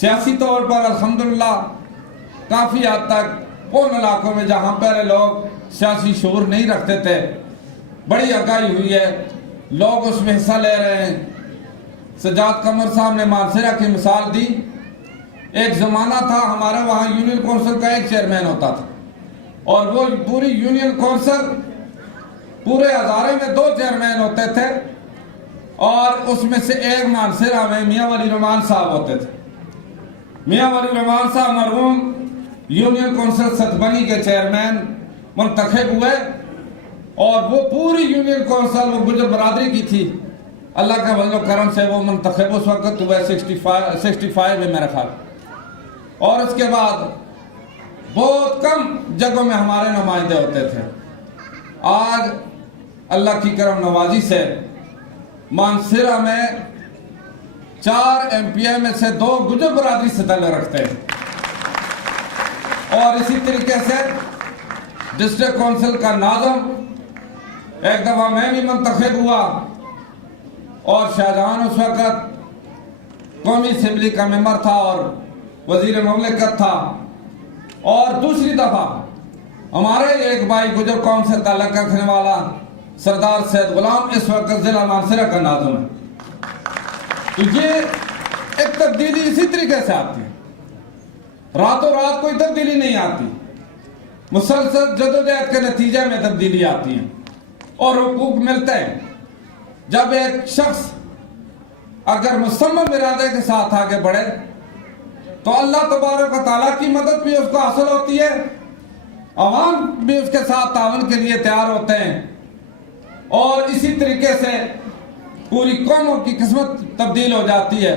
سیاسی طور پر الحمدللہ کافی حد تک ان علاقوں میں جہاں پہلے لوگ سیاسی شعور نہیں رکھتے تھے بڑی آگاہی ہوئی ہے، لوگ اس میں حصہ لے رہے ہیں۔ سجاد قمر صاحب نے مانسہرہ کی مثال دی۔ ایک زمانہ تھا ہمارے وہاں یونین کونسل کا ایک چیئرمین ہوتا تھا، اور وہ پوری یونین کونسل پورے ہزارے میں 2 چیئرمین ہوتے تھے، اور اس میں سے ایک مانسہرہ میں میاں ولی رحمان صاحب ہوتے تھے۔ میاں ولی رحمان صاحب مرحوم یونین کونسل ستبنی کے چیئرمین منتخب ہوئے، اور وہ پوری یونین کونسل وہ گجر برادری کی تھی، اللہ کے فضل و کرم سے وہ منتخب اس وقت ہوئے 65 میں میرا خیال، اور اس کے بعد بہت کم جگہوں میں ہمارے نمائندے ہوتے تھے۔ آج اللہ کی کرم نوازی سے مانسہرہ میں 4 MP میں سے 2 گجر برادری سے تعلق رکھتے ہیں، اور اسی طریقے سے ڈسٹرکٹ کونسل کا ناظم ایک دفعہ میں بھی منتخب ہوا، اور شاہجہان اس وقت قومی اسمبلی کا ممبر تھا اور وزیر مملکت تھا، اور دوسری دفعہ ہمارے ایک بھائی گجر قوم سے تعلق رکھنے والا سردار سید غلام اس وقت ضلع مانسہرہ کا ناظم ہے۔ تو یہ ایک تبدیلی اسی طریقے سے آتی ہے، راتوں رات کوئی تبدیلی نہیں آتی، مسلسل جدوجہد کے نتیجے میں تبدیلی آتی ہے اور حقوق ملتے ہیں۔ جب ایک شخص اگر مصمم ارادے کے ساتھ آگے بڑھے تو اللہ تبارک و تعالیٰ کی مدد بھی اس کو حاصل ہوتی ہے، عوام بھی اس کے ساتھ تعاون کے لیے تیار ہوتے ہیں، اور اسی طریقے سے پوری قوموں کی قسمت تبدیل ہو جاتی ہے۔